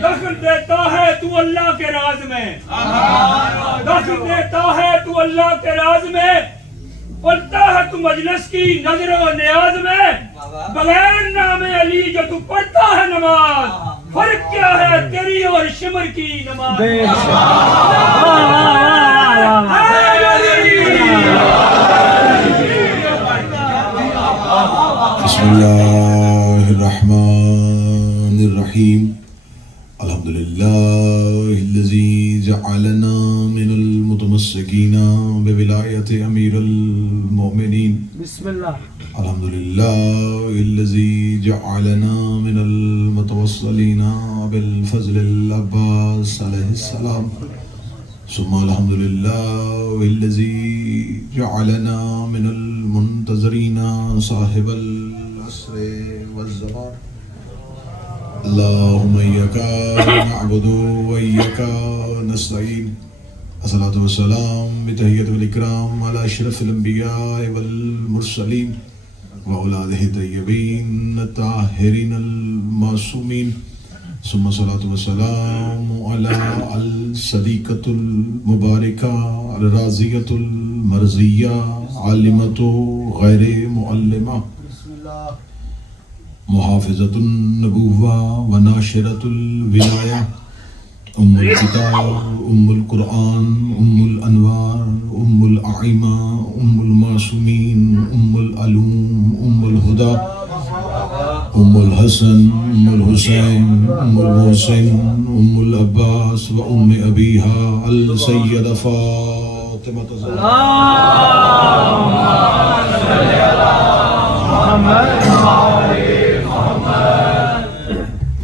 دخل دیتا ہے تو اللہ کے راز میں، دخل دیتا ہے تو اللہ کے راز میں، پڑھتا ہے تو مجلس کی نظر و نیاز میں، بغیر نام علی جو تو پڑھتا ہے نماز، فرق کیا ہے تیری اور شمر کی نماز؟ بسم اللہ الرحمن الرحیم الحمدللہ الذی جعلنا من المتمسکین بولایت امیر المؤمنین بسم اللہ الحمدللہ الذی جعلنا من المتوصلین بالفضل العباس علیہ السلام ثم الحمدللہ الذی جعلنا من المنتظرین صاحب العصر والزمان اللہم ایاک نعبد و ایاک نستعین الصلاۃ والسلام بتحیۃ والاکرام علی اشرف الانبیاء والمرسلین واولادہ الطیبین الطاہرین المعصومین ثم الصلاۃ والسلام علی الصدیقۃ المبارکہ الراضیۃ المرضیہ عالمۃ غیر معلمہ محافظۃ النبوہ و ناشرۃ الولایہ ام الکتاب ام القرآن ام الانوار ام الائمہ ام المعصومین ام العلوم ام الہدی ام الحسن ام الحسین ام المحسن ام العباس و ام ابیہا السیدہ فاطمہ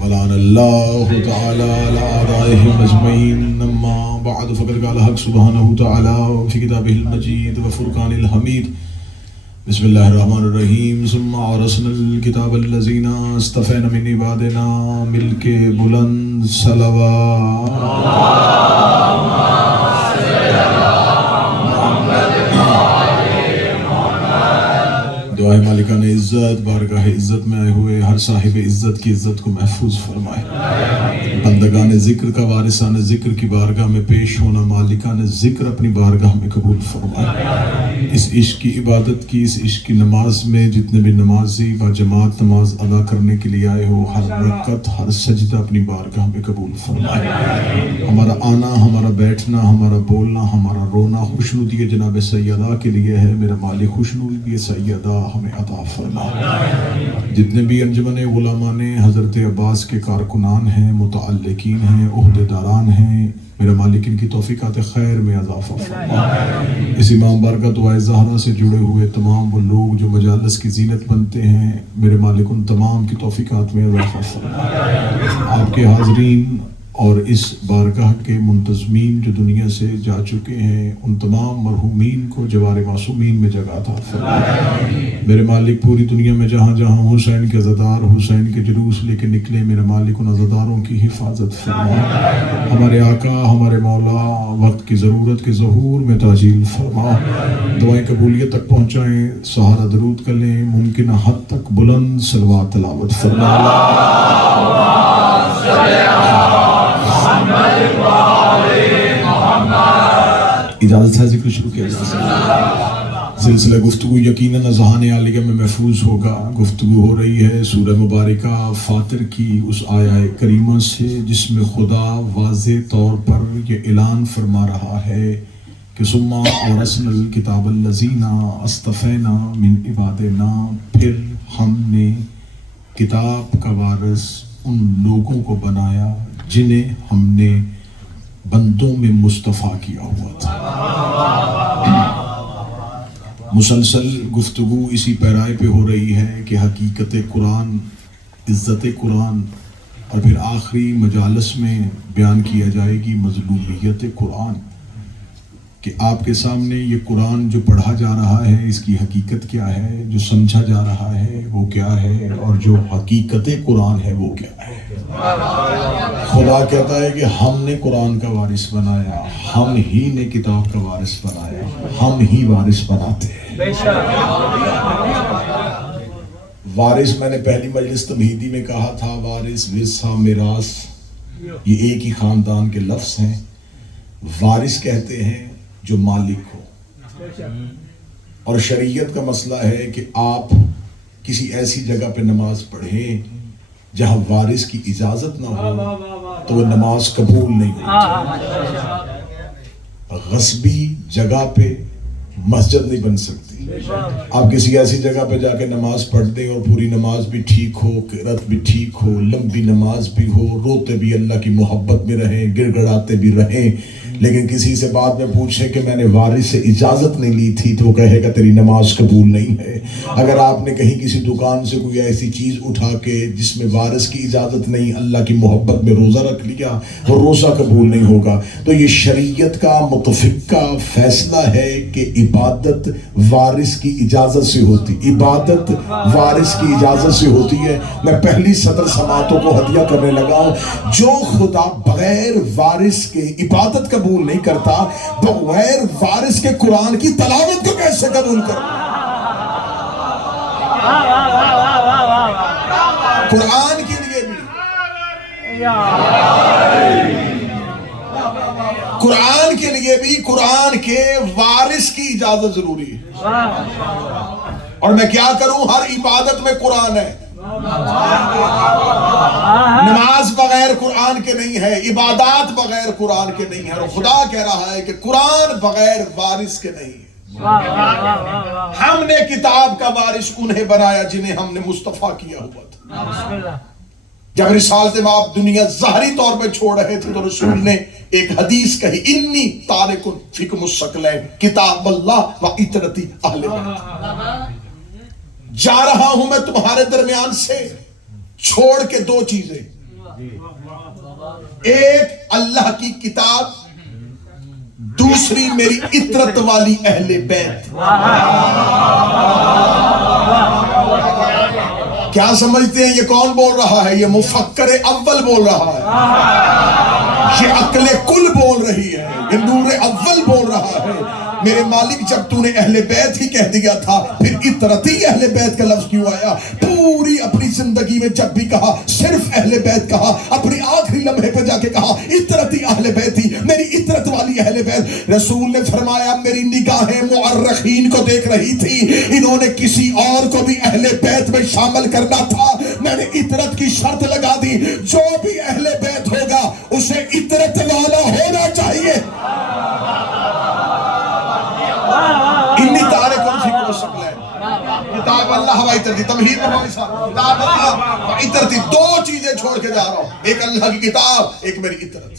ولعن اللہ تعالی علی اعدائهم اجمعین اما بعد فقد قال حق سبحانہ تعالی فی کتابہ المجید و فرقان الحمید بسم اللہ الرحمن الرحیم ثم اورثنا الکتاب الذین اصطفینا من عبادنا ملک بلند صلوات دعائے مالکان عزت بارگاہ عزت میں آئے ہوئے ہر صاحب عزت کی عزت کو محفوظ فرمائے، بندگان ذکر کا وارثان ذکر کی بارگاہ میں پیش ہونا مالکان ذکر اپنی بارگاہ میں قبول فرمائے، اس عشق کی عبادت کی اس عشق کی نماز میں جتنے بھی نمازی با جماعت نماز ادا کرنے کے لیے آئے ہو ہر رکعت ہر سجدہ اپنی بارگاہ میں قبول فرمائے، ہمارا آنا ہمارا بیٹھنا ہمارا بولنا ہمارا رونا خوشنودی جناب سیدہ کے لیے ہے، میرا مالک خوشنودی سیدہ ہمیں عطا فرما، جتنے بھی انجمن علماء حضرت عباس کے کارکنان ہیں متعلقین ہیں عہدیداران ہیں، میرا مالک ان کی توفیقات خیر میں اضافہ فرما، اس امام بارگاہ دعائے زہرا سے جڑے ہوئے تمام وہ لوگ جو مجالس کی زینت بنتے ہیں، میرے مالک ان تمام کی توفیقات میں اضافہ فرما، آپ کے حاضرین اور اس بارگاہ کے منتظمین جو دنیا سے جا چکے ہیں ان تمام مرحومین کو جوار معصومین میں جگہ عطا فرما، میرے مالک پوری دنیا میں جہاں جہاں حسین کے عزادار حسین کے جلوس لے کے نکلے، میرے مالک ان عزاداروں کی حفاظت فرما، ہمارے آقا ہمارے مولا وقت کی ضرورت کے ظہور میں تعجیل فرما، دعائیں قبولیت تک پہنچائیں، سہارا درود کر لیں، ممکنہ حد تک بلند صلوات تلاوت فرما، اجازت ہے ذکر شروع کیا جا سکتا، سلسلہ گفتگو یقیناً اذہان عالیہ میں محفوظ ہوگا، گفتگو ہو رہی ہے سورہ مبارکہ فاطر کی اس آیہ کریمہ سے جس میں خدا واضح طور پر یہ اعلان فرما رہا ہے کہ ثم اورثنا الکتاب الذین اصطفینا من عبادنا، پھر ہم نے کتاب کا وارث ان لوگوں کو بنایا جنہیں ہم نے بندوں میں مصطفیٰ کیا ہوا تھا۔ مسلسل گفتگو اسی پیرائے پہ ہو رہی ہے کہ حقیقت قرآن، عزت قرآن، اور پھر آخری مجالس میں بیان کیا جائے گی مظلومیت قرآن، کہ آپ کے سامنے یہ قرآن جو پڑھا جا رہا ہے اس کی حقیقت کیا ہے، جو سمجھا جا رہا ہے وہ کیا ہے، اور جو حقیقت قرآن ہے وہ کیا ہے۔ خدا کہتا ہے کہ ہم نے قرآن کا وارث بنایا، ہم ہی نے کتاب کا وارث بنایا، ہم ہی وارث بناتے ہیں۔ وارث میں نے پہلی مجلس تمہیدی میں کہا تھا، وارث، ورثہ، میراث یہ ایک ہی خاندان کے لفظ ہیں۔ وارث کہتے ہیں جو مالک ہو، اور شریعت کا مسئلہ ہے کہ آپ کسی ایسی جگہ پہ نماز پڑھیں جہاں وارث کی اجازت نہ ہو تو وہ نماز قبول نہیں ہوتی۔ غصبی جگہ پہ مسجد نہیں بن سکتی۔ آپ کسی ایسی جگہ پہ جا کے نماز پڑھ دیں اور پوری نماز بھی ٹھیک ہو، قرات بھی ٹھیک ہو، لمبی نماز بھی ہو، روتے بھی اللہ کی محبت میں رہیں، گڑ گڑاتے بھی رہیں، لیکن کسی سے بعد میں پوچھیں کہ میں نے وارث سے اجازت نہیں لی تھی تو وہ کہے گا تیری نماز قبول نہیں ہے۔ اگر آپ نے کہیں کسی دکان سے کوئی ایسی چیز اٹھا کے جس میں وارث کی اجازت نہیں، اللہ کی محبت میں روزہ رکھ لیا، وہ روزہ قبول نہیں ہوگا۔ تو یہ شریعت کا متفقہ فیصلہ ہے کہ عبادت وارث کی اجازت سے ہوتی، عبادت وارث کی اجازت سے ہوتی ہے۔ میں پہلی صدر سماعتوں کو ہدیہ کرنے لگا ہوں، جو خدا بغیر وارث کے عبادت قبول نہیں کرتا، بغیر وارث کے قرآن کی تلاوت کو کیسے قبول کرتا؟ قرآن کے لیے بھی قرآن کے وارث کی اجازت ضروری ہے۔ اور میں کیا کروں، ہر عبادت میں قرآن ہے۔ نماز بغیر قرآن کے نہیں ہے، عبادات بغیر قرآن کے نہیں ہے، اور خدا کہہ رہا ہے کہ قرآن بغیر وارث کے نہیں ہے۔ ہم نے کتاب کا وارث انہیں بنایا جنہیں ہم نے مصطفیٰ کیا ہوا تھا۔ جب رسالت مآب دنیا ظاہری طور پہ چھوڑ رہے تھے تو رسول نے ایک حدیث کہی، انی تارک فیکم الثقلین کتاب اللہ و عترتی اہل بیت۔ جا رہا ہوں میں تمہارے درمیان سے چھوڑ کے دو چیزیں، ایک اللہ کی کتاب، دوسری میری عترت والی اہل بیت۔ کیا سمجھتے ہیں یہ کون بول رہا ہے؟ یہ مفکر اول بول رہا ہے، یہ عقل کل بول رہی ہے، یہ نور اول بول رہا ہے۔ میرے مالک، جب تو نے اہل بیت ہی کہہ دیا تھا، پھر عترتی اہل بیت کا لفظ کیوں آیا؟ پوری اپنی زندگی میں جب بھی کہا صرف اہل بیت کہا، اپنی آخری لمحے پہ جا کے کہا عترتی اہل بیت ہی، میری عترت والی اہل بیت۔ رسول نے فرمایا میری نگاہیں مؤرخین کو دیکھ رہی تھی، انہوں نے کسی اور کو بھی اہل بیت میں شامل کرنا تھا، میں نے عترت کی شرط لگا دی، جو بھی اہل بیت ہوگا اسے عترت والا ہونا چاہیے۔ انی تارکن فیکم الثقلین کتاب اللہ و عترتی، تمہید میں ہمارے ساتھ کتاب اللہ و عترتی، دو چیزیں چھوڑ کے جا رہا ہوں، ایک اللہ کی کتاب، ایک میری عترت۔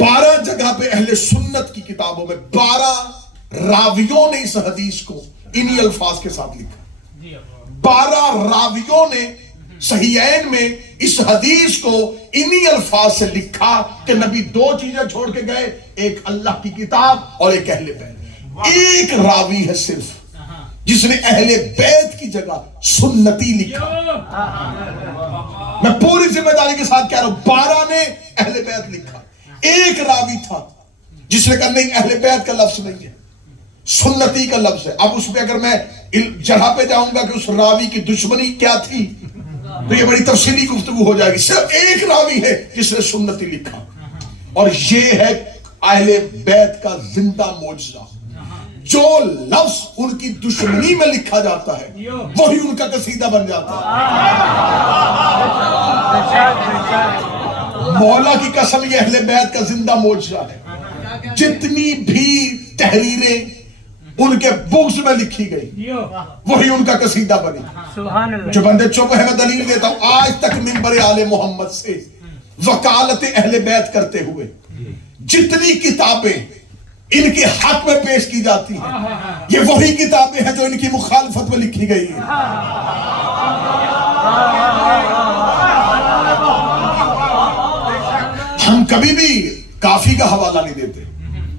12 جگہ پہ اہل سنت کی کتابوں میں 12 راویوں نے اس حدیث کو انہی الفاظ کے ساتھ لکھا۔ 12 راویوں نے صحیحین میں اس حدیث کو انہی الفاظ سے لکھا کہ نبی دو چیزیں چھوڑ کے گئے، ایک اللہ کی کتاب اور ایک اہل بیت۔ ایک راوی ہے صرف جس نے اہل بیت کی جگہ سنتی لکھا۔ میں پوری ذمہ داری کے ساتھ کہہ رہا ہوں، 12 نے اہل بیت لکھا، ایک راوی تھا جس نے کہا نہیں اہل بیت کا لفظ نہیں ہے، سنتی کا لفظ ہے۔ اب اس پہ اگر میں جگہ پہ جاؤں گا کہ اس راوی کی دشمنی کیا تھی تو یہ بڑی تفصیلی گفتگو ہو جائے گی۔ صرف ایک راوی ہے جس نے سنتی لکھا، اور یہ ہے اہل بیت کا زندہ معجزہ۔ جو لفظ ان کی دشمنی میں لکھا جاتا ہے وہی ان کا قصیدہ بن جاتا ہے۔ مولا کی قسم یہ اہل بیت کا زندہ معجزہ ہے۔ جتنی بھی تحریریں ان کے بغض میں لکھی گئی وہی ان کا قصیدہ بنی۔ جو بندے چپ ہیں میں دلیل دیتا ہوں، آج تک منبر آل محمد سے وکالت اہل بیت کرتے ہوئے جتنی کتابیں ان کے حق میں پیش کی جاتی ہیں یہ وہی کتابیں ہیں جو ان کی مخالفت میں لکھی گئی ہیں۔ ہم کبھی بھی کافی کا حوالہ نہیں دیتے،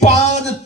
5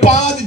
5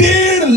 1.5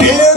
1.5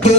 2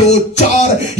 2 4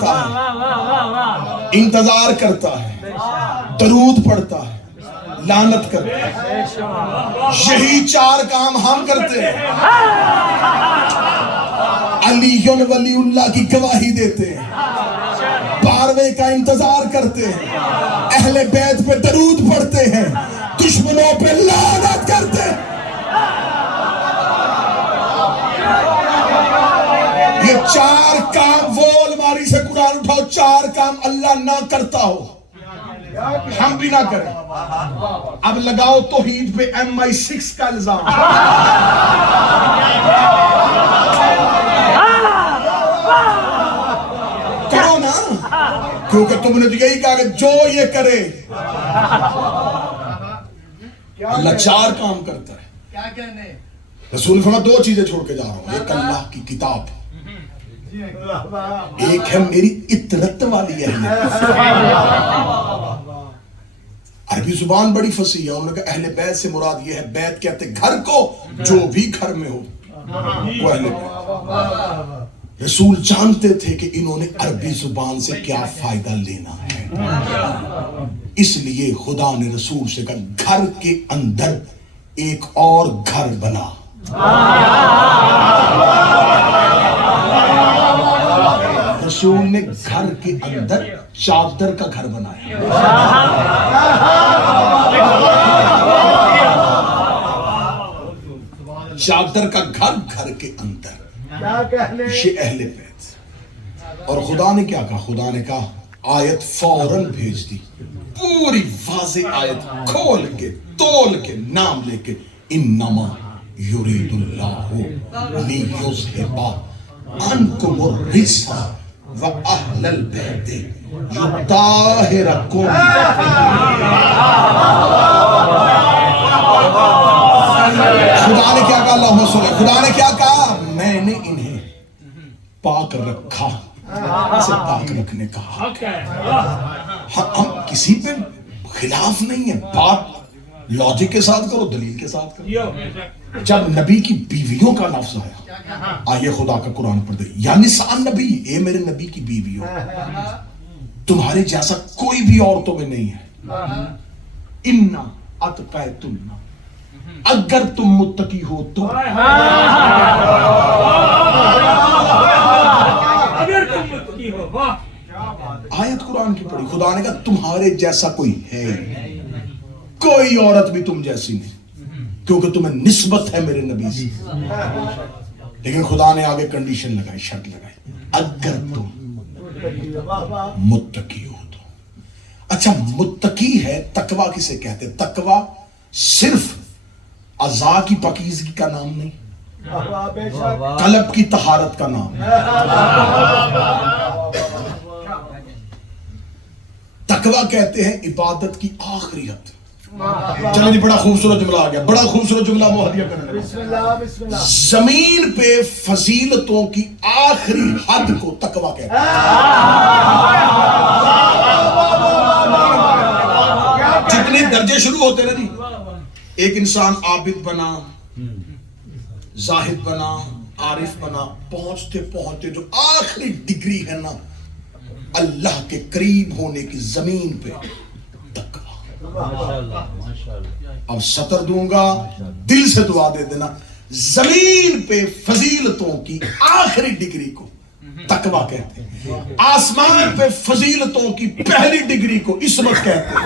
دیتا ہے, انتظار کرتا ہے, درود پڑھتا ہے, لعنت کرتا ہے. یہی 4 کام ہم کرتے ہیں. علی ولی اللہ کی گواہی دیتے ہیں, باروے کا انتظار کرتے ہیں, اہل بیت پہ درود پڑھتے ہیں, دشمنوں پہ لعنت کرتے ہیں. یہ 4 کام, وہ الماری سے قرآن اٹھاؤ, 4 کام اللہ نہ کرتا ہو, ہم بھی نہ کریں. اب لگاؤ توحید پہ MI6 کا الزام. کرو نا, کیونکہ تم نے تو یہی کہا کہ جو یہ کرے. اللہ 4 کام کرتا ہے. کیا کہنے رسول فرما 2 چیزیں چھوڑ کے جا رہا ہوں, ایک اللہ کی کتاب, ایک ہے میری اطرت والی اہلیت. عربی زبان بڑی فصیح ہے. انہوں نے کہا اہل بیت سے مراد یہ ہے, بیت کہتے گھر کو, جو بھی گھر میں ہو وہ اہل بیت. رسول جانتے تھے کہ انہوں نے عربی زبان سے کیا فائدہ لینا ہے, اس لیے خدا نے رسول سے کہا گھر کے اندر ایک اور گھر بنا. رسول نے گھر کے اندر چادر کا گھر بنایا. چادر کا گھر گھر کے اندر, یہ اہل بیت. اور خدا نے کیا کہا, خدا نے کہا آیت فوراً بھیج دی, پوری واضح آیت کھول کے تول کے نام لے کے, انما یرید اللہ لیذھب عنکم الرجس واہل البیت یطہرکم. خدا نے کیا کہا, اللہم صل, خدا نے کیا کہا, میں نے انہیں پاک رکھا. اسے پاک رکھنے کا حق ہے. ہم کسی پہ خلاف نہیں ہے, بات لاجک کے ساتھ کرو, دلیل کے ساتھ کرو. جب نبی کی بیویوں کا لفظ آیا, آئیے خدا کا قرآن پڑھ دے, یا نساء نبی, اے میرے نبی کی بیویوں, تمہارے جیسا کوئی بھی عورتوں میں نہیں ہے. انا اتقیتن, اگر تم متقی ہو تو, اگر تم متقی ہو. واہ, آیت قرآن کی پڑھی. خدا نے کہا تمہارے جیسا کوئی ہے, کوئی عورت بھی تم جیسی نہیں, کیونکہ تمہیں نسبت ہے میرے نبی سے. لیکن خدا نے آگے کنڈیشن لگائی, شرط لگائی, اگر تم متقی ہو تو. اچھا, متقی ہے, تقوی کسے کہتے ہیں؟ تقوی صرف اعضاء کی پاکیزگی کا نام نہیں, قلب کی طہارت کا نام ہے. تقوی کہتے ہیں عبادت کی آخری حد. چلو جی, بڑا خوبصورت جملہ آ گیا, بڑا خوبصورت جملہ مہدیہ کرنے. زمین پہ فضیلتوں کی آخری حد کو تقوی کہتے ہیں. جتنے درجے شروع ہوتے ہیں نا جی, ایک انسان عابد بنا, زاہد بنا, عارف بنا, پہنچتے پہنچتے جو آخری ڈگری ہے نا اللہ کے قریب ہونے کی, زمین پہ تقوی. اب سطر دوں گا, دل سے دعا دے دینا, زمین پہ فضیلتوں کی آخری ڈگری کو تقوی کہتے ہیں. آسمان پہ فضیلتوں کی پہلی ڈگری کو عصمت کہتے ہیں.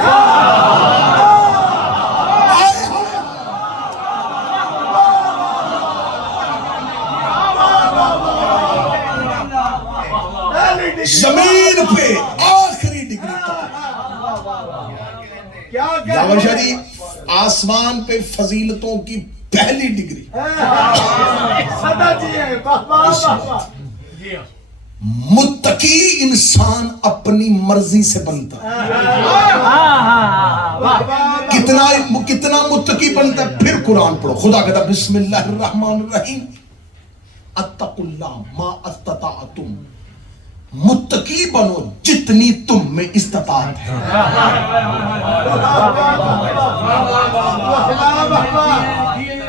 زمین پہ آخری ڈگری یاور شریف, آسمان پہ فضیلتوں کی پہلی ڈگری. متقی انسان اپنی مرضی سے بنتا ہے. کتنا متقی بنتا ہے, پھر قرآن پڑھو. خدا کہتا ہے بسم اللہ الرحمن الرحیم, اتقوا اللہ ما استطعتم, متقی بنو جتنی تم میں استطاعت ہے.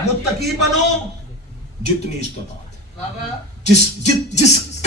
متقی بنو جتنی استطاعت ہے. جس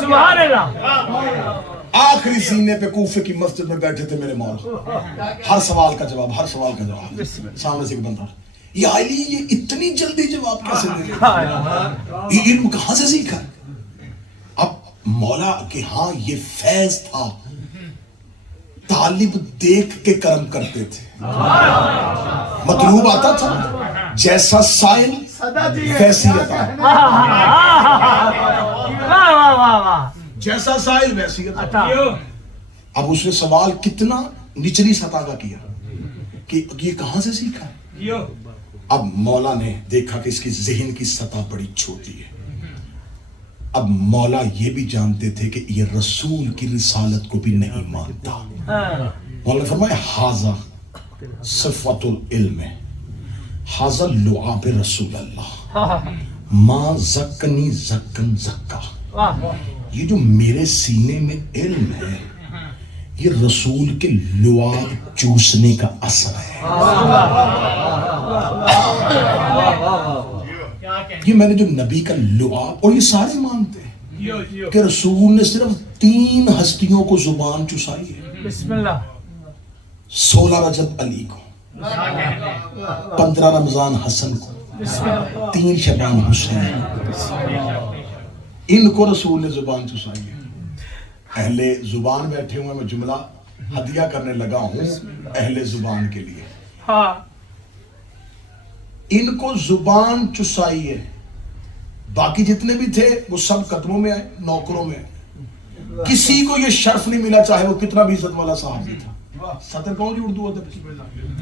سبحان اللہ. آخری سینے پہ کوفے کی مسجد میں بیٹھے تھے میرے مولا. ہر سوال کا جواب, ہر سوال کا جواب. سامنے سے ایک بندہ, یا علی یہ اتنی جلدی جواب کیسے دے دیا؟ یہ علم کہاں سے سیکھا؟ اب مولا کہ ہاں یہ فیض تھا, طالب دیکھ کے کرم کرتے تھے. مطلوب آتا تھا, جیسا سائل ویسی عطا. جیسا سائل ویسی عطا. اب اس نے سوال کتنا نچلی سطح کا کیا کہ یہ کہاں سے سیکھا. اب مولا نے دیکھا کہ اس کی ذہن کی سطح بڑی چھوٹی ہے. اب مولا یہ بھی جانتے تھے کہ یہ رسول کی رسالت کو بھی نہیں مانتا. مولا نے فرمایا حاذا صفوۃ العلم, حاذا لعاب رسول اللہ, ما زکنی زکن زکا. یہ جو میرے سینے میں علم ہے یہ رسول کے لعاب چوسنے کا اثر ہے. یہ میں نے جو نبی کا لعاب, اور یہ سارے مانتے ہیں کہ رسول نے صرف 3 ہستیوں کو زبان چسائی ہے. بسم اللہ. 16 رجب علی کو, 15 رمضان حسن کو, 3 شعبان حسین. ان کو رسول نے زبان چسائی ہے. اہل زبان بیٹھے ہوئے, میں جملہ ہدیہ کرنے لگا ہوں اہل زبان کے لیے. ان کو زبان چسائی ہے. باقی جتنے بھی تھے وہ سب قدموں میں آئے, نوکروں میں آئے. کسی کو یہ شرف نہیں ملا چاہے وہ کتنا بھی عزت والا صحابی تھا. سطر کون جی اردو ہوتا,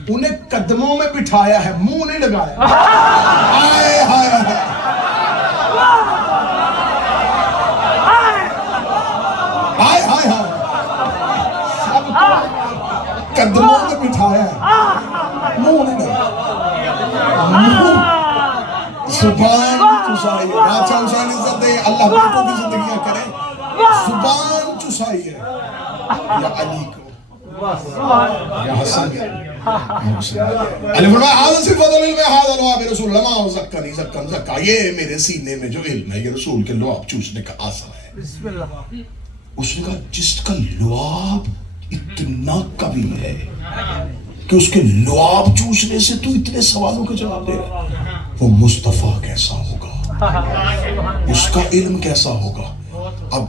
انہیں قدموں میں بٹھایا ہے, منہ نہیں لگایا. آئے ہائے ہائے, ہائے ہائے ہائے, سب کو قدموں میں بٹھایا ہے, منہ نہیں لگایا. زبان چسائی ہے. بادشاہ حسین عزت دے, اللہ بیٹوں کی زندگیاں کرے. زبان چسائی ہے یا علی کو, یا حسن علی فرمایا حاضر صفت العلم حاضر لعاب رسول اللہ ما زکنی زکن زکا. یہ میرے سینے میں جو علم ہے یہ رسول کے لعاب چوسنے کا اثر ہے. بسم اللہ. اس نے کہا جس کا لعاب اتنا قوی ہے کہ اس کے لعاب چوسنے سے تو اتنے سوالوں کا جواب دے رہا ہے, وہ مصطفیٰ کیسا ہوگا, اس کا علم کیسا ہوگا. اب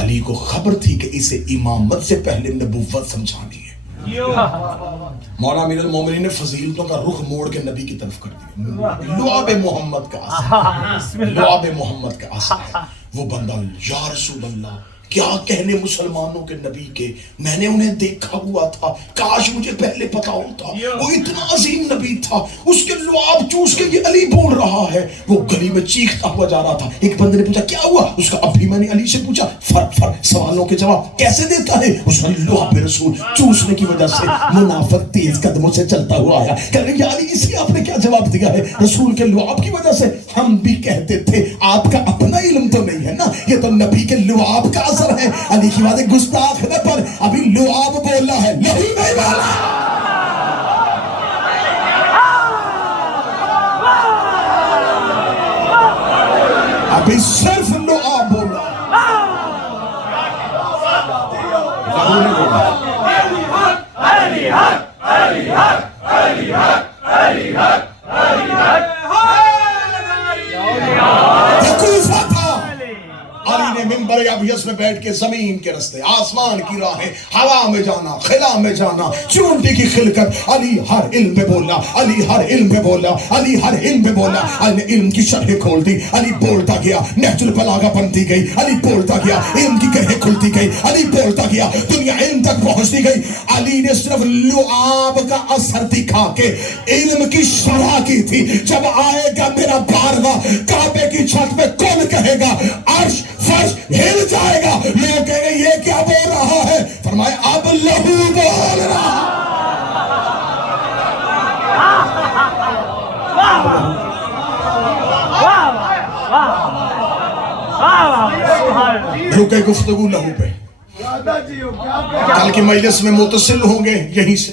علی کو خبر تھی کہ اسے امامت سے پہلے نبوت سمجھانی ہے. مولا امیر المومنین نے فضیلتوں کا رخ موڑ کے نبی کی طرف کر دیا. لعاب محمد کا اثر, لعاب محمد کا اثر ہے. وہ بندہ یا رسول اللہ کیا کہنے مسلمانوں کے نبی کے, میں نے انہیں دیکھا ہوا تھا, کاش مجھے پہلے پتا ہوتا. وہ اتنا عظیم نبی تھا, اس کے لعاب چوس کے یہ علی بول رہا ہے. وہ گلی میں چیختا ہوا جا رہا تھا. ایک بندے نے پوچھا کیا ہوا, اس کا اب بھی میں نے علی سے پوچھا. فرق سوالوں کے جواب کیسے دیتا ہے. اس نے لعاب رسول چوسنے کی وجہ سے منافق تیز قدموں سے چلتا ہوا آیا, کہہ رہے یا علی اس لیے آپ نے کیا جواب دیا ہے, رسول کے لعاب کی وجہ سے. ہم بھی کہتے تھے آپ کا اپنا علم تو نہیں ہے نا, یہ تو نبی کے لعاب کا ہے. علی کی باتیں گستاخ ہے, پر ابھی لعاب بول رہا ہے, لہو نہیں بولا. ابھی صرف لعاب بول رہا ہے, لہو نہیں بولا. علی حق, علی حق, علی حق, علی حق, علی حق. علی نے ممبر ابیض میں بیٹھ کے زمین کے رستے, آسمان کی راہیں, ہوا میں جانا, خلا میں جانا, چونٹی کی خلقت. علی ہر علم پہ بولا, علی ہر علم پہ بولا, علی ہر علم پہ بولا. علی نے علم کی شرحیں کھول دی, علی بولتا گیا. نہج البلاغہ بنتی گئی, علی بولتا گیا. علم کی گرہیں کھلتی گئی, علی بولتا گیا. دنیا علم تک پہنچتی گئی. علی نے صرف لعاب کا اثر دکھا کے علم کی شرح کی تھی. جب آئے گا میرا بارگاہ, کعبے کی چھت پہ کون کہے گا عرش فرش ہل جائے گا, لوگ کہیں گے یہ کیا بول رہا ہے. فرمایا اب لہو بول رہا. رکے گفتگو لہو پہ. کل کی مجلس میں متصل ہوں گے یہیں سے.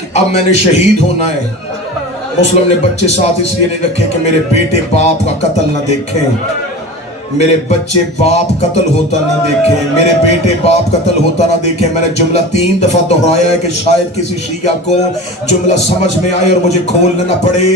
کہ اب میں نے شہید ہونا ہے. مسلم نے بچے ساتھ اس لیے نہیں رکھے کہ میرے بیٹے باپ کا قتل نہ دیکھیں, میرے بچے باپ قتل ہوتا نہ دیکھیں, میرے بیٹے باپ قتل ہوتا نہ دیکھیں. میں نے جملہ 3 دفعہ دہرایا ہے کہ شاید کسی شیعہ کو جملہ سمجھ میں آئے اور مجھے کھولنا نہ پڑے.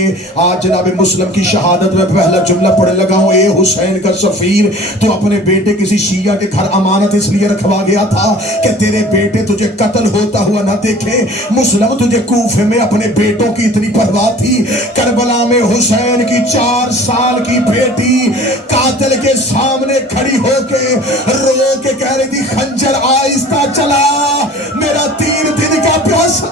آج جناب مسلم کی شہادت میں پہلا جملہ پڑھنے لگا ہوں, اے حسین کا سفیر, تو اپنے بیٹے کسی شیعہ کے گھر امانت اس لیے رکھوا گیا تھا کہ تیرے بیٹے تجھے قتل ہوتا ہوا نہ دیکھے. مسلم تجھے کوفے میں اپنے بیٹوں کی اتنی پرواہ تھی, کربلا میں حسین کی 4 سال کی بیٹی قاتل کے سامنے کھڑی ہو کے رو کے کہہ رہی تھی, خنجر آہستہ چلا, میرا 3 دن کا پیاسا.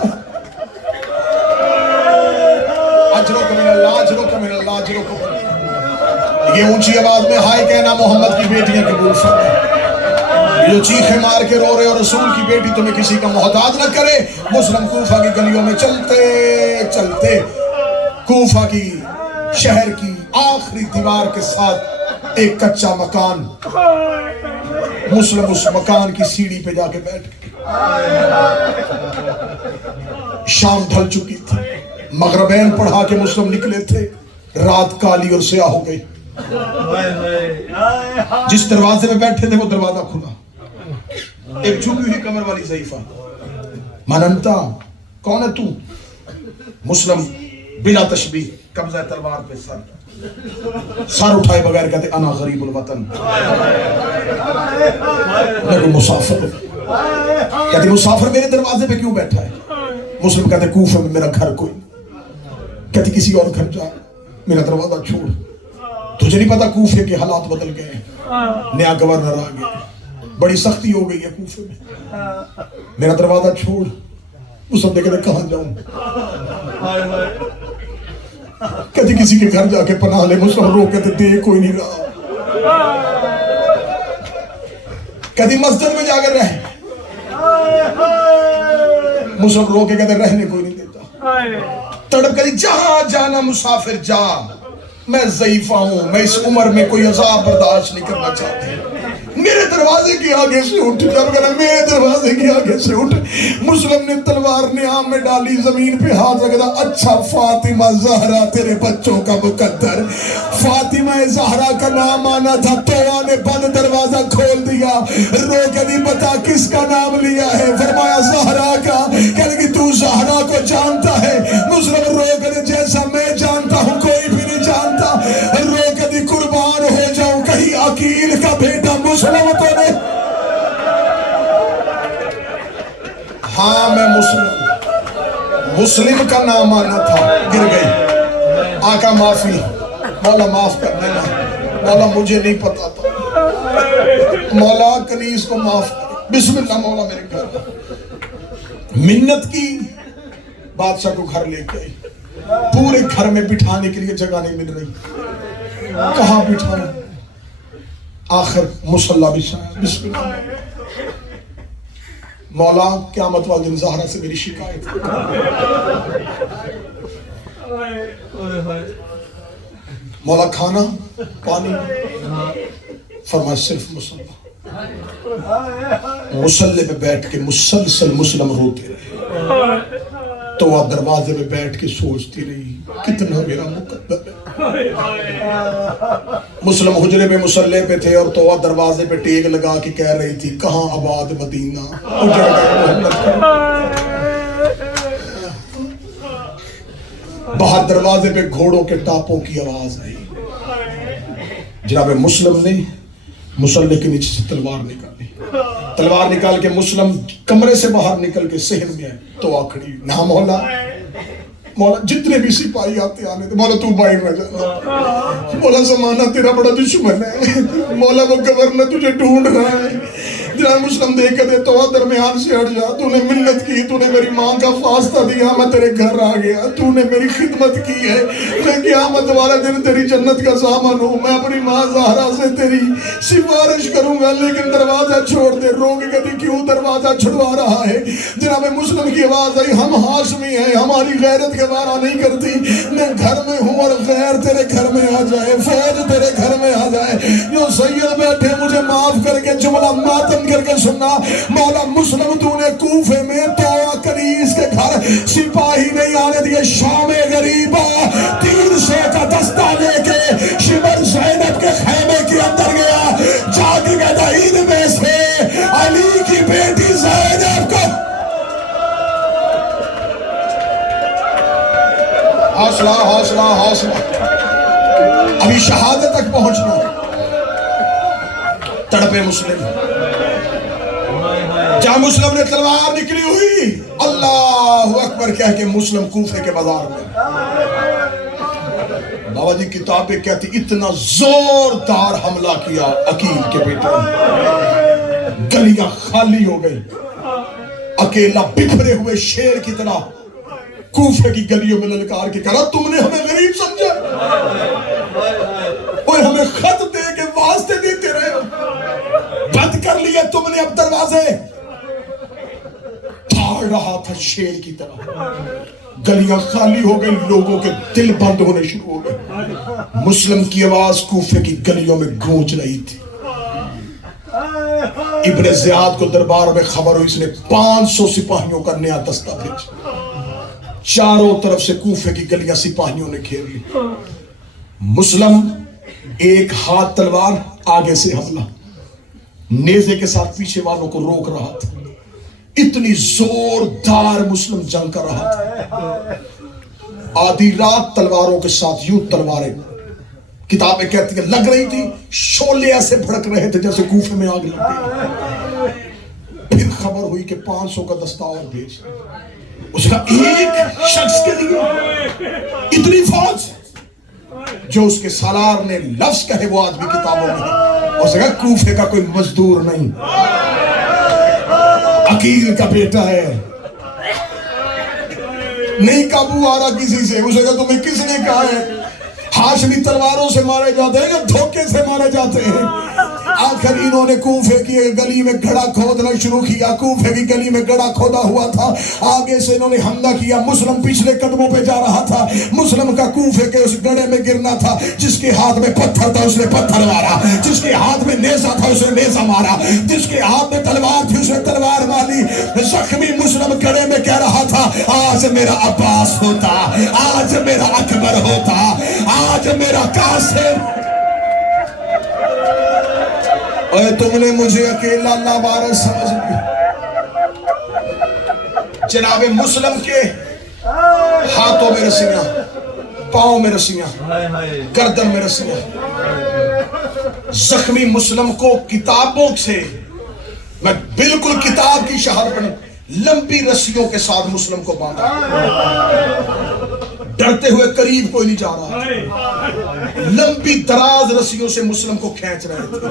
اجرک من اللہ, اجرک من اللہ, اجرک من اللہ. یہ اونچی آواز میں ہائے کہنا محمد کی بیٹیاں قبول فرمائے. جو چیخیں مار کے رو رہے اور رسول کی بیٹی تمہیں کسی کا محتاج نہ کرے. مسلم کوفہ کی گلیوں میں چلتے چلتے کوفہ کی شہر کی آخری دیوار کے ساتھ ایک کچا مکان, مسلم اس مکان کی سیڑھی پہ جا کے بیٹھ گئے. شام ڈھل چکی تھی, مغربین پڑھا کے مسلم نکلے تھے, رات کالی اور سیاہ ہو گئی. جس دروازے میں بیٹھے تھے وہ دروازہ کھلا. ایک جھکی ہوئی کمر والی ضعیفہ, من انتا, کون ہے تو؟ مسلم بلا تشبیہ قبضہ تلوار پہ سر اٹھائے بغیر کہتے انا غریب الوطن, میں کوئی مسافر. کہتے مسافر میرے دروازے پہ کیوں بیٹھا ہے؟ مسلم کہتے کوفہ میں میرا گھر کوئی. کہتے کسی اور گھر جا, میرا دروازہ چھوڑ. تجھے نہیں پتا کوفے کے حالات بدل گئے ہیں, نیا گورنر آ گیا, بڑی سختی ہو گئی ہے کوفے میں, میرا دروازہ چھوڑ. مسلم نے کہتے کہاں جاؤں؟ کہتے کسی کے گھر جا کے پناہ لے. مسلم رو کہتے دے کوئی نہیں رہا. کہتے مسجد میں جا کر رہ. مسلم رو کے کہتے رہنے کوئی نہیں دیتا. تڑپ کہتی جہاں جانا مسافر جا, میں ضعیفہ ہوں, میں اس عمر میں کوئی عذاب برداشت نہیں کرنا چاہتی. میرے دروازے کی آگے سے اٹھ. جب کہنا میرے دروازے کی آگے سے اٹھ. مسلم نے تلوار نیام میں ڈالی, زمین پہ ہاتھ رکھا. اچھا فاطمہ زہرا تیرے بچوں کا مقدر. فاطمہ زہرا کا نام آنا تھا, توآ نے بند دروازہ کھول دیا. رو کے نہیں پتا کس کا نام لیا ہے, فرمایا زہرا کا. کہنے کہ تو زہرا کو جانتا ہے؟ مسلم رو کے جیسا میں جانتا ہوں کوئی بھی نہیں جانتا. رو کے دی قربان ہو جاؤں, کہیں عقیل کا بیٹا مسلم تو نہیں. ہاں میں مسلم کا نام آنا تھا, گر گئی. آقا معافی, مولا معاف کر دینا, مولا مجھے نہیں پتا تھا, مولا کنیز کو معاف کر. بسم اللہ مولا میرے گھر. منت کی, بادشاہ کو گھر لے کے آئی. پورے گھر میں بٹھانے کے لیے جگہ نہیں مل رہی, کہاں بٹھانا. آخر مصلی بچھایا. بسم اللہ مولا قیامت والے دن زہرا سے میری شکایت. مولا کھانا پانی, فرمایا صرف مصلی. مصلی پہ بیٹھ کے مسلسل مسلم روتے رہے. تو وہ دروازے پہ بیٹھ کے سوچتی رہی کتنا میرا مقدر ہے. مسلم حجرے میں مصلی پہ تھے اور تو دروازے پہ ٹیک لگا کے کہہ رہی تھی کہاں آباد مدینہ, اجڑ گئے محمد. باہر دروازے پہ گھوڑوں کے ٹاپوں کی آواز آئی. جناب مسلم نے مصلی کے نیچے سے تلوار نکالی. تلوار نکال کے مسلم کمرے سے باہر نکل کے صحن میں آئے. تو آکھڑی نہ مولا, مولا جتنے بھی سپاہی آتے آنے تھے, مولا تو باہر نہ جانا. مولا زمانہ تیرا بڑا دشمن ہے, مولا وہ گورنر تجھے ڈھونڈ رہا ہے. جناب مسلم دیکھ کے دے تو درمیان سے ہٹ جا. تو نے منت کی, تو نے میری ماں کا فاصلہ دیا, میں تیرے گھر آ گیا. تو نے میری خدمت کی ہے, میں قیامت والے دن تیری جنت کا سامان ہوں. میں اپنی ماں زہرا سے تیری سفارش کروں گا, لیکن دروازہ چھوڑ دے. رو کے کہتی کیوں دروازہ چھڑوا رہا ہے؟ جناب مسلم کی آواز آئی ہم ہاشمی ہیں, ہماری غیرت کے بارہ نہیں کرتی. میں گھر میں ہوں اور غیر تیرے گھر میں آ جائے, فوج تیرے گھر میں آ جائے. جو سید بیٹھے مجھے معاف کر کے جملہ ماتم کر کے سننا. مولا مسلم تو نے کوفے میں تو کنیز کے گھر سپاہی نہیں آنے دیے. شام غریبا 300 کا دستہ لے کے شمر زینب کے خیمے کے اندر گیا. جا کے کہتا ان میں سے علی کی بیٹی زینب کو. حوصلہ حوصلہ حوصلہ, ابھی شہادت تک پہنچنا. تڑپے مسلم. جہاں مسلم نے تلوار نکلی ہوئی, اللہ اکبر کہہ کے مسلم کوفے کے بازار میں. بابا جی کتابیں کہتی اتنا زوردار حملہ کیا عقیل کے بیٹے نے, گلیاں خالی ہو گئی. اکیلا بکھرے ہوئے شیر کی طرح کوفے کی گلیوں میں للکار کے کہا تم نے ہمیں غریب سمجھا, اور ہمیں خط دے کے واسطے دیتے رہے ہو, بند کر لیے تم نے اب دروازے. پھاڑ رہا تھا شیر کی طرح, گلیاں خالی ہو گئی, لوگوں کے دل بند ہونے شروع ہو گئے. مسلم کی آواز کوفے کی گلیوں میں گونج رہی تھی. ابن زیاد کو دربار میں خبر ہوئی, اس نے 500 سپاہیوں کا نیا دستہ بھیجا. چاروں طرف سے کوفے کی گلیاں سپاہیوں نے گھیر لی. مسلم ایک ہاتھ تلوار, آگے سے حملہ, نیزے کے ساتھ پیچھے والوں کو روک رہا تھا. اتنی زوردار مسلم جنگ کر رہا تھا. آدھی رات تلواروں کے ساتھ یوں تلواریں, کتابیں کہتی ہیں لگ رہی تھی شعلے ایسے بھڑک رہے تھے جیسے کوفے میں آگ لگ گئی. پھر خبر ہوئی کہ 500 کا دستہ اور بھیج. اس کا ایک شخص کے لیے اتنی فوج, جو اس کے سالار نے لفظ کہے وہ آج بھی کتابوں میں. اس کا کوفے کا کوئی مزدور نہیں, عقیل کا بیٹا ہے, نہیں قابو آ رہا کسی سے. اسے کہا تمہیں کس نے کہا ہے ہاشمی تلواروں سے مارے جاتے ہیں یا دھوکے سے مارے جاتے ہیں؟ آخر انہوں نے کوفے کی گلی میں گڑھا کھودنا شروع کیا. کوفے کی گلی میں گڑھا کھودا ہوا تھا, آگے سے انہوں نے حملہ کیا. مسلم پچھلے قدموں پہ جا رہا تھا. مسلم کا کوفے کے اس گڑھے میں گرنا تھا. جس کے ہاتھ میں پتھر تھا اس نے پتھر مارا, جس کے ہاتھ میں نیزہ تھا اس نے نیزہ مارا, جس کے ہاتھ میں تلوار تھی اس نے تلوار ماری. زخمی مسلم گڑھے میں کہہ رہا تھا آج میرا عباس ہوتا, آج میرا اکبر ہوتا, آج میرا قاسم. اے تم نے مجھے اکیلا لاوارث سمجھ لیا. جناب مسلم کے ہاتھوں میں رسیاں, پاؤں میں رسیاں, گردن میں رسیاں. زخمی مسلم کو کتابوں سے, میں بالکل کتاب کی شہر پر لمبی رسیوں کے ساتھ مسلم کو باندھا. ڈرتے ہوئے قریب کوئی نہیں جا رہا. لمبی دراز رسیوں سے مسلم کو کھینچ رہے تھے.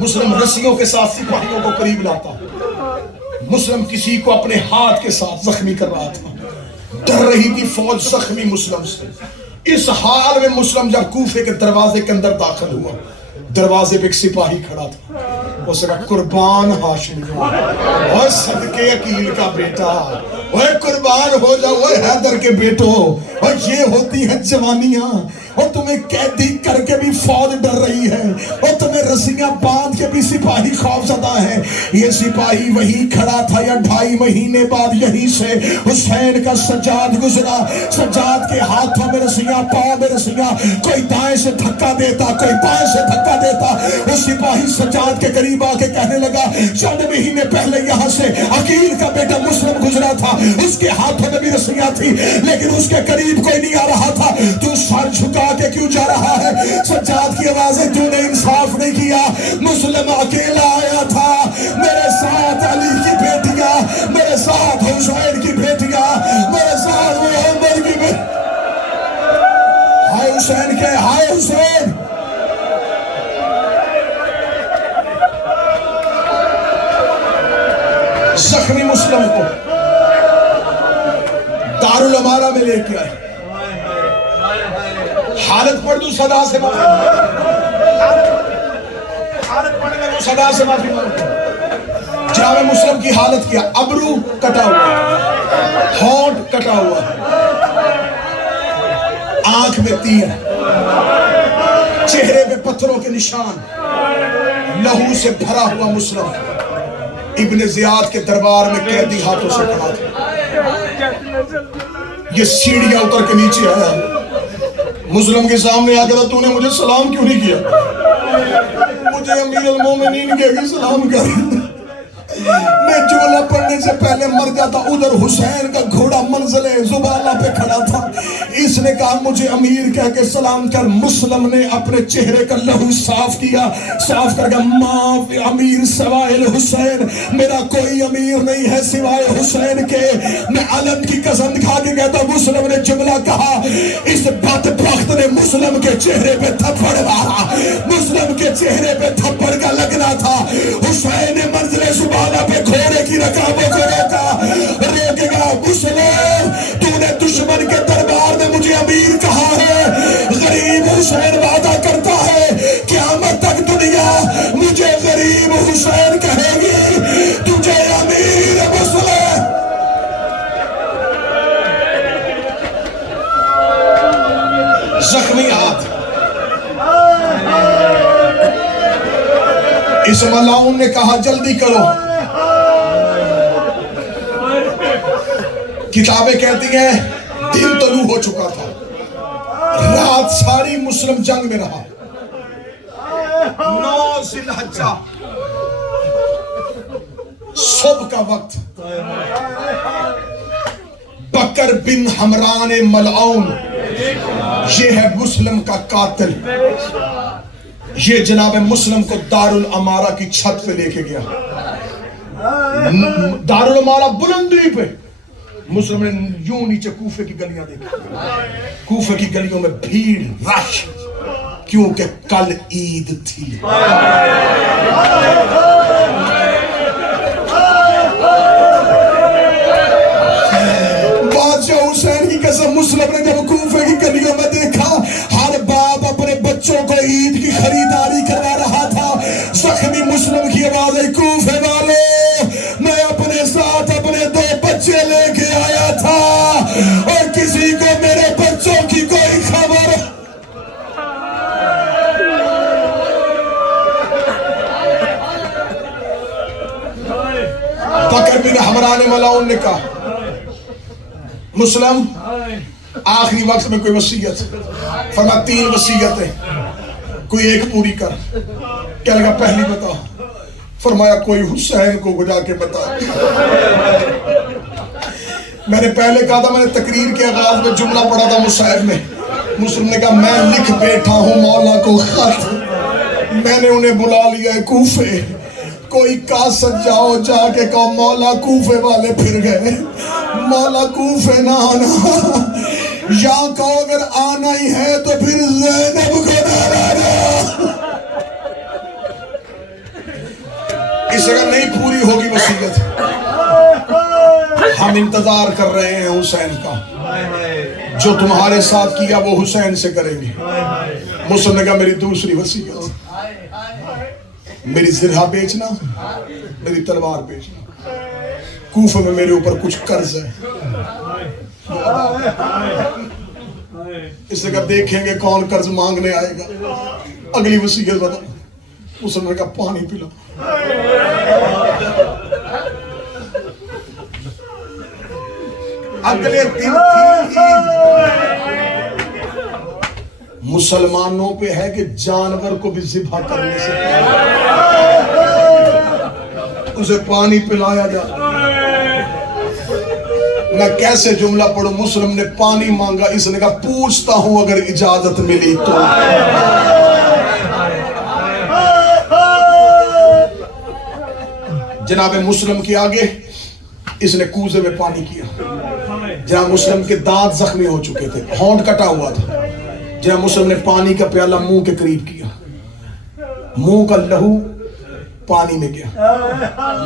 مسلم رسیوں کے ساتھ سپاہیوں کو قریب لاتا. مسلم کسی کو اپنے ہاتھ کے ساتھ زخمی کر رہا تھا. ڈر رہی تھی فوج زخمی مسلم سے. اس حال میں مسلم جب کوفے کے دروازے کے اندر داخل ہوا, دروازے پہ ایک سپاہی کھڑا تھا. اس نے کہا قربان ہاشمی اور صدقے عقیل کا بیٹا, اوے قربان ہو جاؤ اوے حیدر کے بیٹو. اور یہ ہوتی ہیں جوانیاں, اور تمہیں قیدی کر کے بھی فوج ڈر رہی ہے, اور تمہیں رسیاں باندھ کے بھی سپاہی خوف زدہ ہے. یہ سپاہی وہی کھڑا تھا یا 2.5 مہینے بعد یہیں سے حسین کا سجاد گزرا. سجاد کے ہاتھوں میں رسیاں, پاؤں میں رسیاں, کوئی دائیں سے دھکا دیتا, کوئی بائیں سے دھکا دیتا. وہ سپاہی سجاد کے قریب آ کے کہنے لگا چند مہینے پہلے یہاں سے عقیل کا بیٹا مسلم گزرا تھا, اس کے ہاتھوں میں بھی رسیاں تھی, لیکن اس کے قریب کوئی نہیں آ رہا تھا. تو سر جھکا کے کیوں جا رہا ہے؟ سجاد کی آوازیں تو نے انصاف نہیں کیا. مسلم اکیلا آیا تھا, میرے ساتھ علی کی بیٹیاں, میرے ساتھ حسین کی بیٹیاں, میرے ساتھ محمد کی بیٹیاں. ہائے حسین کے, ہائے حسین. زخمی مسلم کو دارالامارہ میں لے کے آئے. حالت پڑھ دوں صدا سے معافی, حالت پڑھ دوں صدا سے معافی مانگتا. جناب مسلم کی حالت کیا, ابرو کٹا ہوا, ہونٹ کٹا ہوا, آنکھ میں تیر, چہرے پہ پتھروں کے نشان, لہو سے بھرا ہوا مسلم. ابن زیاد کے دربار میں قیدی ہاتھوں سے کھڑا تھا. یہ سیڑھیاں اتر کے نیچے آیا, مسلم کے سامنے آ کے تو نے مجھے سلام کیوں نہیں کیا؟ مجھے امیر المومنین کے سلام کر. میں جملہ پڑھنے سے پہلے مر جاتا. ادھر حسین کا گھوڑا منزل زبالہ پہ کھڑا تھا. اس نے کہا مجھے امیر کہہ کے سلام کر. مسلم نے اپنے چہرے کا لہو صاف کیا, صاف کر کے ماں امیر سوائے حسین, میرا کوئی امیر نہیں ہے سوائے حسین کے. میں علم کی قسم کھا کے کہتا ہوں مسلم نے جملہ کہا, اس بدبخت نے مسلم کے چہرے پہ تھپڑ مارا. مسلم کے چہرے پہ تھپڑ کا لگنا تھا. حسین نے منزل زبالہ پہ گھوڑے کی رکابوں کو روکا. روکے گا مسلم تو نے دشمن کے دربار میں مجھے امیر کہا ہے. غریب حسین وعدہ کرتا ہے قیامت تک دنیا مجھے غریب حسین کہے گی, تجھے امیر مسلم. زخمی ہاتھ. اس ملاؤن نے کہا جلدی کرو. کتابیں کہتی ہیں دن طلوع ہو چکا تھا, رات ساری مسلم جنگ میں رہا. 9 ذی الحجہ صبح کا وقت, بکر بن حمران ملعون یہ ہے مسلم کا قاتل. یہ جناب مسلم کو دارالامارہ کی چھت پہ لے کے گیا. دارالامارہ بلندی پہ. مسلم نے یوں نیچے کوفے کی گلیاں دیکھی. کوفے کی گلیوں میں بھیڑ رش, کیونکہ کل عید تھی. بادشاہ حسین کی قسم مسلم نے جب کوفے کی گلیوں میں دیکھا, ہر باپ اپنے بچوں کو عید کی خریداری کروا رہا تھا. زخمی مسلم کی آواز ہے, کوفے والے میں اپنے ساتھ اپنے 2 بچے لے کے آیا تھا اور کسی کو میرے بچوں کی کوئی خبر. بکر بن حمران ملعون نے کہا مسلم آخری وقت میں کوئی وصیت, فرمایا 3 وصیتیں, کوئی ایک پوری کر. کیا لگا پہلی بتا. فرمایا کوئی حسین کو بجا کے بتا. میں نے پہلے کہا تھا, میں نے تقریر کے آغاز میں جملہ پڑھا تھا مصحف میں. مسلم نے کہا میں لکھ بیٹھا ہوں مولا کو خط, میں نے انہیں بلا لیا ہے کوفے. کوئی کاسٹ جاؤ, جا کے کہو مولا کوفے والے پھر گئے, مولا کوفے نہ آنا. یا کہو اگر آنا ہی ہے تو پھر زینب کو نہ لانا. اس جگہ نہیں پوری ہوگی وصیت. ہم انتظار کر رہے ہیں حسین کا, جو تمہارے ساتھ کیا وہ حسین سے کریں گے. مسلم نے کہا میری دوسری وصیت, میری زرہ بیچنا, میری تلوار بیچنا. کوفہ میں میرے اوپر کچھ قرض ہے. اس نے کہا دیکھیں گے کون قرض مانگنے آئے گا. اگلی وصیت بتا. مسلم نے کہا پانی پلا. اگلے دن مسلمانوں پہ ہے کہ جانور کو بھی ذبح کرنے سے اسے پانی پلایا جاتا. میں کیسے جملہ پڑھوں. مسلم نے پانی مانگا, اس نے کہا پوچھتا ہوں اگر اجازت ملی تو. جناب مسلم کے آگے اس نے کوزے میں پانی کیا. جناب مسلم کے دانت زخمی ہو چکے تھے, ہونٹ کٹا ہوا تھا. جناب مسلم نے پانی کا پیالہ منہ کے قریب کیا, منہ کا لہو پانی میں گیا.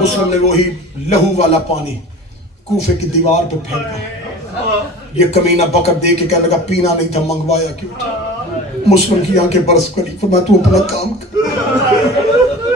مسلم نے وہی لہو والا پانی کوفے کی دیوار پہ پھینکا. یہ کمینہ بکر دے کے کہنے لگا پینا نہیں تھا, منگوایا کیوں تھا. مسلم کی آنکھیں برس کری. فرمایا تو اپنا کام کر.